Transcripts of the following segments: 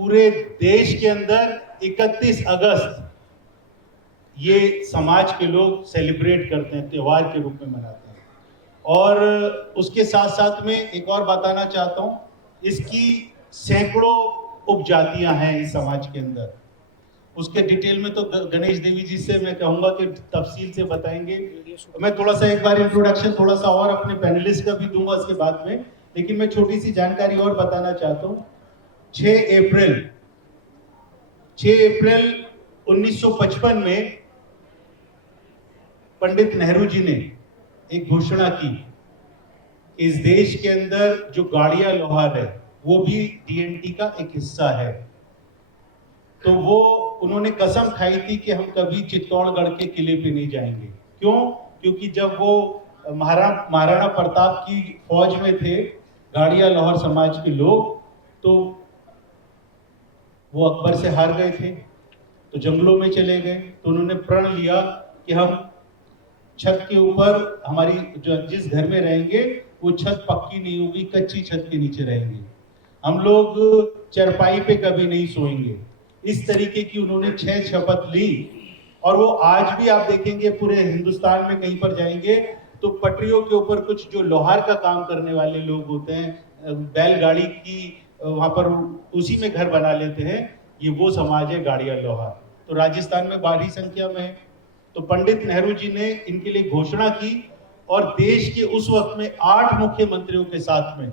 पूरे देश के अंदर 31 अगस्त ये समाज के लोग सेलिब्रेट करते हैं, त्योहार के रूप में मनाते हैं। और उसके साथ साथ में एक और बताना चाहता हूँ, इसकी सैकड़ों उपजातियां हैं इस समाज के अंदर। उसके डिटेल में तो गणेश देवी जी से मैं कहूंगा कि तफसील से बताएंगे। मैं थोड़ा सा एक बार इंट्रोडक्शन थोड़ा सा और अपने पैनलिस्ट का भी दूंगा इसके बाद में, लेकिन मैं छोटी सी जानकारी और बताना चाहता हूँ। 6 अप्रैल 1955 में पंडित नेहरू जी ने एक घोषणा की, इस देश के अंदर जो गाड़िया लोहार है वो भी डीएनटी का एक हिस्सा है। तो वो उन्होंने कसम खाई थी कि हम कभी चित्तौड़गढ़ के किले पे नहीं जाएंगे। क्यों? क्योंकि जब वो महाराणा प्रताप की फौज में थे गाड़िया लोहार समाज के लोग, तो वो अकबर से हार गए थे, तो जंगलों में चले गए। तो उन्होंने प्रण लिया कि हम छत के ऊपर, हमारी जो जिस घर में रहेंगे वो छत पक्की नहीं होगी, कच्ची छत के नीचे रहेंगे, हम लोग चरपाई पे कभी नहीं सोएंगे। इस तरीके की उन्होंने 6 शपथ ली। और वो आज भी आप देखेंगे पूरे हिंदुस्तान में कहीं पर जाएंगे तो पटरियों के ऊपर कुछ जो लोहार का काम करने वाले लोग होते हैं, बैलगाड़ी की वहां पर उसी में घर बना लेते हैं, ये वो समाज है गाड़िया लोहार। तो राजस्थान में भारी संख्या में है। तो पंडित नेहरू जी ने इनके लिए घोषणा की और देश के उस वक्त में 8 मुख्यमंत्रियों के साथ में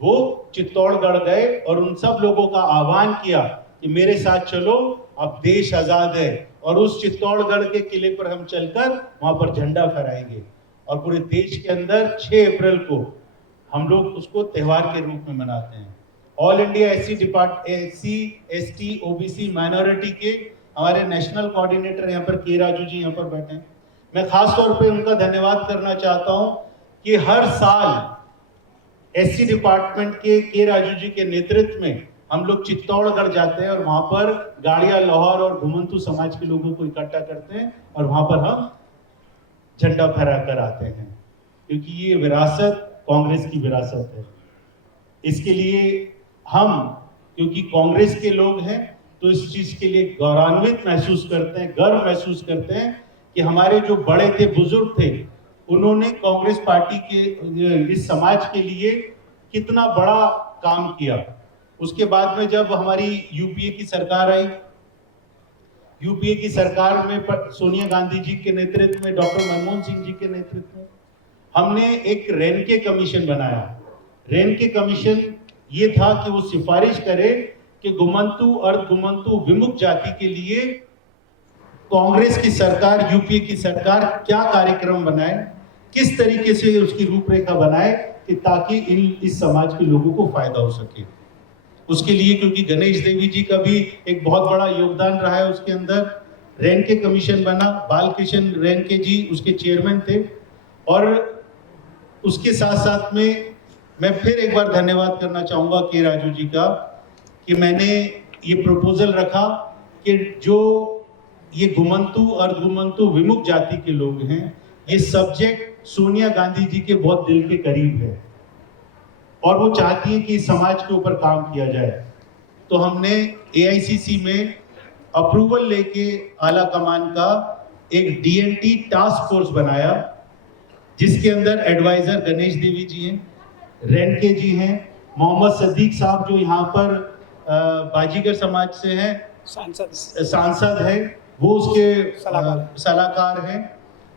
वो चित्तौड़गढ़ गए और उन सब लोगों का आह्वान किया कि मेरे साथ चलो, अब देश आजाद है और उस चित्तौड़गढ़ के किले पर हम चलकर वहां पर झंडा फहराएंगे। और पूरे देश के अंदर 6 अप्रैल को हम लोग उसको त्योहार के रूप में मनाते हैं। All India SC ST OBC minority के हमारे नेशनल कोऑर्डिनेटर यहाँ पर के राजू जी यहाँ पर बैठे हैं। मैं खास तौर पे उनका धन्यवाद करना चाहता हूँ कि हर साल SC डिपार्टमेंट के राजू जी के नेतृत्व में हम लोग चित्तौड़गढ़ जाते हैं और वहां पर गाड़िया लोहार और घुमंतू समाज के लोगों को इकट्ठा करते हैं और वहां पर हम झंडा फहरा कर आते हैं, क्योंकि ये विरासत कांग्रेस की विरासत है। इसके लिए हम, क्योंकि कांग्रेस के लोग हैं, तो इस चीज के लिए गौरवान्वित महसूस करते हैं, गर्व महसूस करते हैं कि हमारे जो बड़े थे, बुजुर्ग थे, उन्होंने कांग्रेस पार्टी के इस समाज के लिए कितना बड़ा काम किया। उसके बाद में जब हमारी यूपीए की सरकार आई, यूपीए की सरकार में सोनिया गांधी जी के नेतृत्व में, डॉक्टर मनमोहन सिंह जी के नेतृत्व में हमने एक रेनके कमीशन बनाया। रेनके कमीशन ये था कि वो सिफारिश करे कि घुमंतू और घुमंतू विमुक्त जाति के लिए कांग्रेस की सरकार, यूपीए की सरकार क्या कार्यक्रम बनाए, किस तरीके से उसकी रूपरेखा बनाए कि ताकि इस समाज के लोगों को फायदा हो सके। उसके लिए, क्योंकि गणेश देवी जी का भी एक बहुत बड़ा योगदान रहा है उसके अंदर, रेनके कमीशन बना, बालकृष्ण रेनके जी उसके चेयरमैन थे। और उसके साथ साथ में मैं फिर एक बार धन्यवाद करना चाहूंगा के राजू जी का, कि मैंने ये प्रपोजल रखा कि जो ये घुमंतू और घुमंतू विमुक्त जाति के लोग हैं, ये सब्जेक्ट सोनिया गांधी जी के बहुत दिल के करीब है और वो चाहती है कि समाज के ऊपर काम किया जाए। तो हमने AICC में अप्रूवल लेके आला कमान का एक DNT टास्क फोर्स बनाया, जिसके अंदर एडवाइजर गणेश देवी जी हैं, रेनके जी हैं, मोहम्मद सदीक साहब जो यहाँ पर बाजीगर समाज से हैं, सांसद हैं, वो उसके सलाहकार हैं,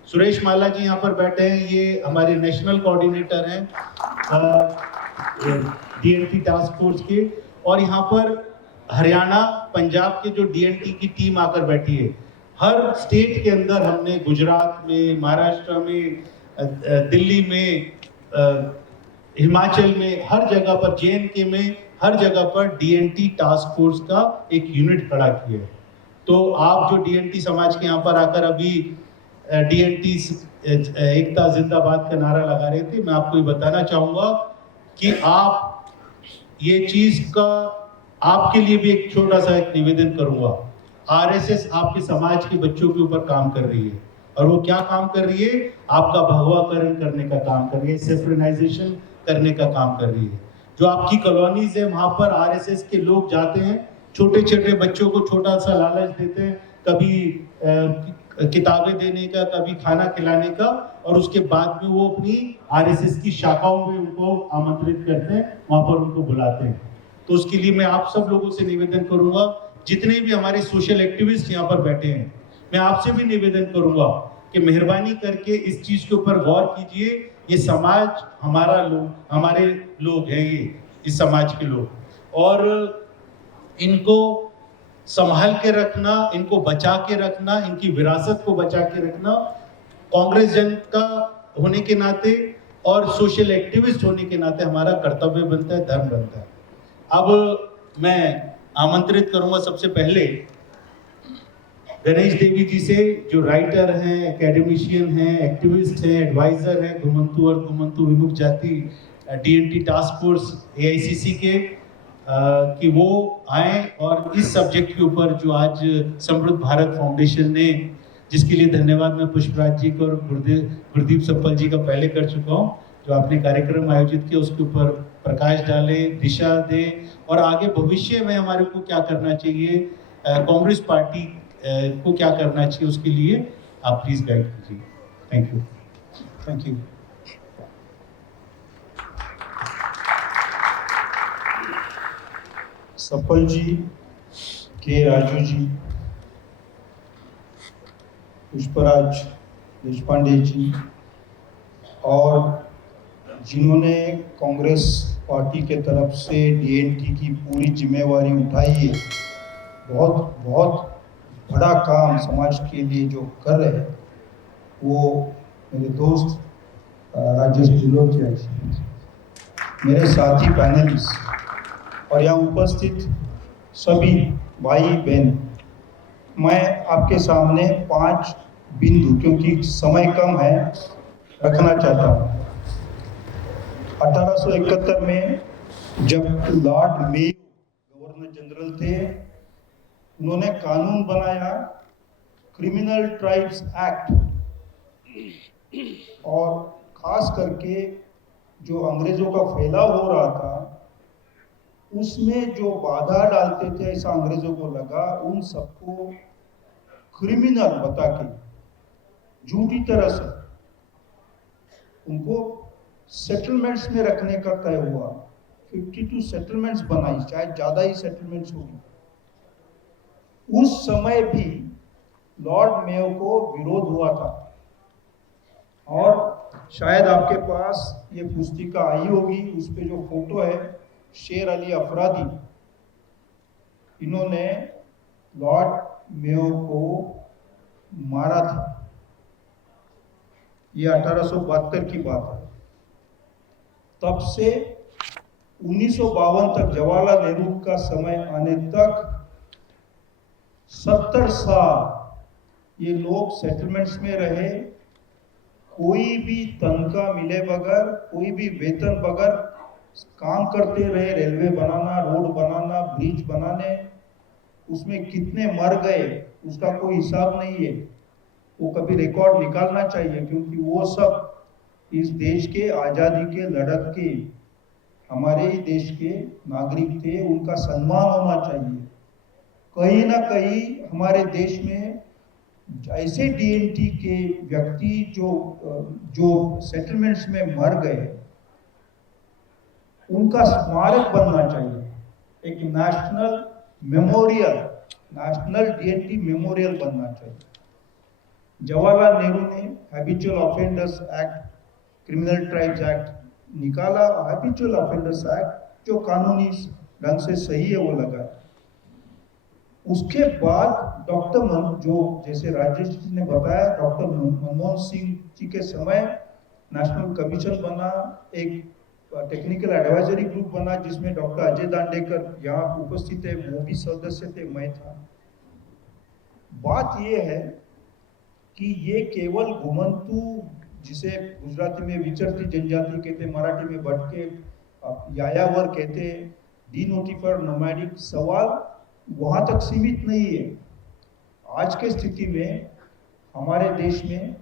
सुरेश माला जी यहाँ पर बैठे हैं, ये हमारे नेशनल कोऑर्डिनेटर हैं DNT टास्क फोर्स के। और यहाँ पर हरियाणा, पंजाब के जो DNT की टीम आकर बैठी है। हर स्टेट के अंदर हमने गुजरात में, महाराष्ट्र में, दिल्ली में, हिमाचल में, हर जगह पर, JNK में, हर जगह पर DNT टास्क फोर्स का एक यूनिट खड़ा किया है। तो आप जो DNT समाज के यहाँ पर आकर अभी DNT एकता जिंदाबाद का नारा लगा रहे थे, मैं आपको ये बताना चाहूंगा कि आप ये चीज का, आपके लिए भी एक छोटा सा एक निवेदन करूंगा। RSS आपके समाज के बच्चों के ऊपर काम कर रही है, और वो क्या काम कर रही है? आपका भगवाकरण करने का काम कर रही है, सेफ्रेनाइजेशन करने का काम कर रही है। जो आपकी कॉलोनीज है वहां पर RSS के लोग जाते हैं छोटे छोटे बच्चों को छोटा सा लालच देते हैं, कभी किताबें देने का, कभी खाना खिलाने का, और उसके बाद में वो अपनी आरएसएस की शाखाओं में उनको आमंत्रित करते हैं, वहां पर उनको बुलाते हैं। तो उसके लिए मैं आप सब लोगों से निवेदन करूंगा, जितने भी हमारे सोशल एक्टिविस्ट यहाँ पर बैठे हैं, मैं आपसे भी निवेदन करूंगा कि मेहरबानी करके इस चीज के ऊपर गौर कीजिए। ये समाज हमारे लोग हैं, ये इस समाज के लोग, और इनको संभाल के रखना, इनको बचा के रखना, इनकी विरासत को बचा के रखना कांग्रेस जन का होने के नाते और सोशल एक्टिविस्ट होने के नाते हमारा कर्तव्य बनता है, धर्म बनता है। अब मैं आमंत्रित करूंगा सबसे पहले गणेश देवी जी से, जो राइटर हैं, एकेडमिशियन हैं, एक्टिविस्ट हैं, एडवाइजर हैं घुमंतू और घुमंतू विमुक्त जाति डीएनटी टास्क फोर्स एआईसीसी के, कि वो आए और इस सब्जेक्ट के ऊपर जो आज समृद्ध भारत फाउंडेशन ने, जिसके लिए धन्यवाद मैं पुष्पराज जी को और गुरदीप सप्पल जी का पहले कर चुका हूँ, जो आपने कार्यक्रम आयोजित किया उसके ऊपर प्रकाश डालें, दिशा दें, और आगे भविष्य में हमारे को क्या करना चाहिए, कांग्रेस पार्टी को क्या करना चाहिए, उसके लिए आप प्लीज गाइड कीजिए। Thank you. Thank you. सप्पल जी, के राजू जी, पुष्पराज देशपांडे जी, और जिन्होंने कांग्रेस पार्टी के तरफ से डीएनटी की पूरी जिम्मेवारी उठाई है, बहुत बहुत बड़ा काम समाज के लिए जो कर रहे हैं, वो मेरे दोस्त राजेश ढिलोतिया जी, मेरे साथी पैनलिस्ट और यहाँ उपस्थित सभी भाई बहन, मैं आपके सामने 5 बिंदु, क्योंकि समय कम है, रखना चाहता हूँ। 1871 में जब लॉर्ड मेयो गवर्नर जनरल थे, उन्होंने कानून बनाया क्रिमिनल ट्राइब्स एक्ट, और खास करके जो अंग्रेजों का फैलाव हो रहा था उसमें जो बाधा डालते थे, ऐसा अंग्रेजों को लगा, उन सबको क्रिमिनल बता के झूठी तरह से उनको सेटलमेंट्स में रखने का तय हुआ। 52 सेटलमेंट्स बनाई, शायद ज्यादा ही सेटलमेंट्स होगी। उस समय भी लॉर्ड मेयो को विरोध हुआ था, और शायद आपके पास ये पुस्तिका आई होगी, उस पे जो फोटो है शेर अली अफरादी, इन्होंने लॉर्ड मेयो को मारा था। ये 1872 की बात है। तब से 1952 तक, जवाहरलाल नेहरू का समय आने तक 70 साल ये लोग सेटलमेंट्स में रहे, कोई भी तनख्वाह मिले बगैर, कोई भी वेतन बगैर काम करते रहे। रेलवे बनाना, रोड बनाना, ब्रिज बनाने, उसमें कितने मर गए उसका कोई हिसाब नहीं है, वो कभी रिकॉर्ड निकालना चाहिए, क्योंकि वो सब इस देश के आज़ादी के लड़त के, हमारे ही देश के नागरिक थे, उनका सम्मान होना चाहिए। कहीं ना कहीं हमारे देश में ऐसे डीएनटी के व्यक्ति जो सेटलमेंट्स में मर गए, उनका स्मारक बनना चाहिए, एक national memorial, national DNT memorial बनना चाहिए। जवाहरलाल नेहरू ने habitual offenders act, criminal tribes act निकाला। हैबिचुअल ऑफेंडर्स एक्ट जो कानूनी ढंग से सही है वो लगा। उसके बाद जो जैसे राजेश जी ने बताया, डॉक्टर मनमोहन सिंह जी के समय नेशनल कमीशन बना, एक टेक्निकल एडवाइजरी ग्रुप बना, जिसमें डॉक्टर अजय दांडेकर यहाँ उपस्थित है, वो भी सदस्य थे, मैं था। बात ये है कि ये केवल घुमंतू, जिसे गुजराती में विचरती जनजाति कहते, मराठी में भटके यायावर कहते, डिनोटिफाइड नोमैडिक, सवाल वहां तक सीमित नहीं है। आज के स्थिति में हमारे देश में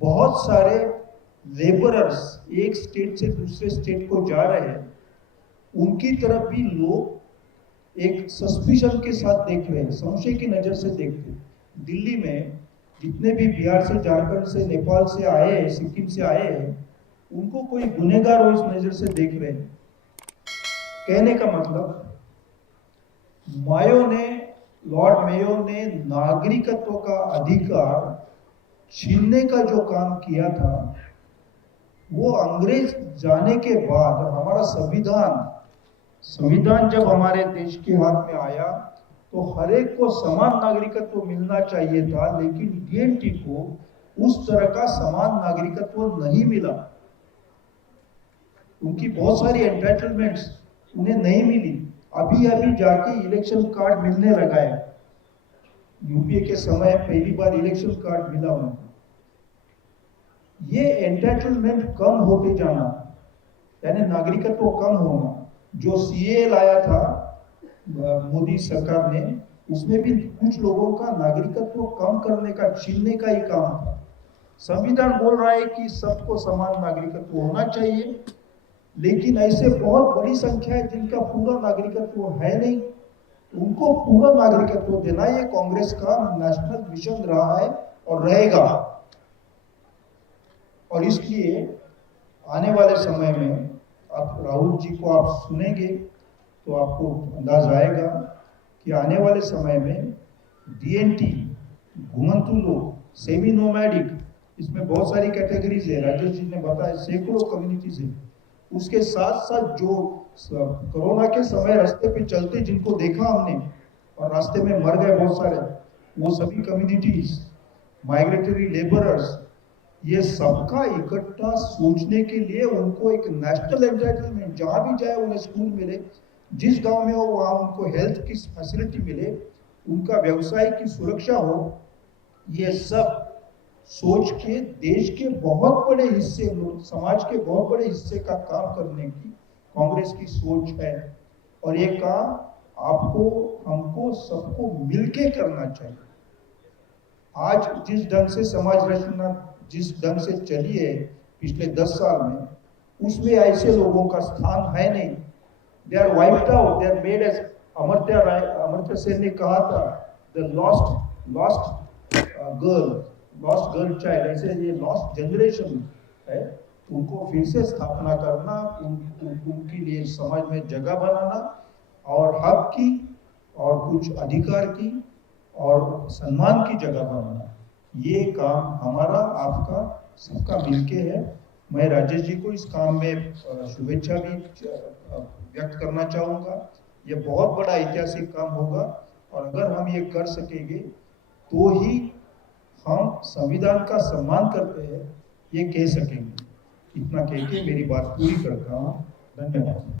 बहुत सारे लेबरर्स एक स्टेट से दूसरे स्टेट को जा रहे हैं, उनकी तरफ भी लोग एक सस्पिशन के साथ देख रहे हैं, संशय की नजर से देखते हैं। दिल्ली में जितने भी बिहार से, झारखंड से, नेपाल से आए हैं, सिक्किम से आए हैं, उनको कोई गुनहगार हो इस नजर से देख रहे हैं। कहने का मतलब लॉर्ड मेयो ने नागरिकत्व का अधिकार छीनने का जो काम किया था, वो अंग्रेज जाने के बाद हमारा संविधान जब हमारे देश के हाथ में आया तो हर एक को समान नागरिकत्व मिलना चाहिए था, लेकिन डीएनटी को उस तरह का समान नागरिकत्व नहीं मिला। उनकी बहुत सारी एंटाइटलमेंट्स उन्हें नहीं मिली। अभी अभी जाके इलेक्शन कार्ड मिलने लगा है। यूपीए के समय पहली बार इलेक्शन कार्ड मिला उनको। ये एंटाइटलमेंट कम होते जाना, यानी नागरिकत्व कम होना। जो सीए लाया था मोदी सरकार ने, उसमें भी कुछ लोगों का नागरिकत्व कम करने का, छीनने का ही काम था। संविधान बोल रहा है कि सबको समान नागरिकत्व होना चाहिए, लेकिन ऐसे बहुत बड़ी संख्या है जिनका पूरा नागरिकत्व है नहीं, उनको पूरा नागरिकत्व देना ये कांग्रेस का नेशनल मिशन रहा है और रहेगा। और इसलिए आने वाले समय में आप राहुल जी को आप सुनेंगे तो आपको अंदाज आएगा कि आने वाले समय में डीएनटी, घुमंतु लोग, सेमी नोमैडिक, इसमें बहुत सारी कैटेगरीज है, राजेश जी ने बताया, सैकड़ों कम्युनिटीज है। उसके साथ साथ जो कोरोना के समय रास्ते पे चलते जिनको देखा हमने और रास्ते में मर गए बहुत सारे, वो सभी कम्युनिटीज, माइग्रेटरी लेबरर्स, ये सबका इकट्ठा सोचने के लिए उनको एक नेशनल एंटाइटलमेंट, जहां भी जाए उन्हें स्कूल मिले, जिस गांव में हो वहां उनको हेल्थ की फैसिलिटी मिले, उनका व्यवसाय की सुरक्षा हो, ये सब सोच के देश के बहुत बड़े हिस्से, समाज के बहुत बड़े हिस्से का काम करने की कांग्रेस की सोच है। और ये काम आपको, हमको, सबको मिलके करना चाहिए। आज जिस ढंग से समाज रचना जिस ढंग से चली है पिछले 10 साल में, उसमें ऐसे लोगों का स्थान है नहीं। They are wiped out, they are made age, Amartya Sen ने कहा था, द लॉस्ट गर्ल चाइल्ड, ऐसे ये लॉस्ट जनरेशन है। उनको फिर से स्थापना करना, उनके लिए समाज में जगह बनाना और हक की और कुछ अधिकार की और सम्मान की जगह बनाना, ये काम हमारा, आपका, सबका मिलके है। मैं राजेश जी को इस काम में शुभेच्छा भी व्यक्त करना चाहूँगा। ये बहुत बड़ा ऐतिहासिक काम होगा और अगर हम ये कर सकेंगे तो ही हम संविधान का सम्मान करते हैं, ये कह सकेंगे। इतना कह के मेरी बात पूरी करता हूँ। धन्यवाद।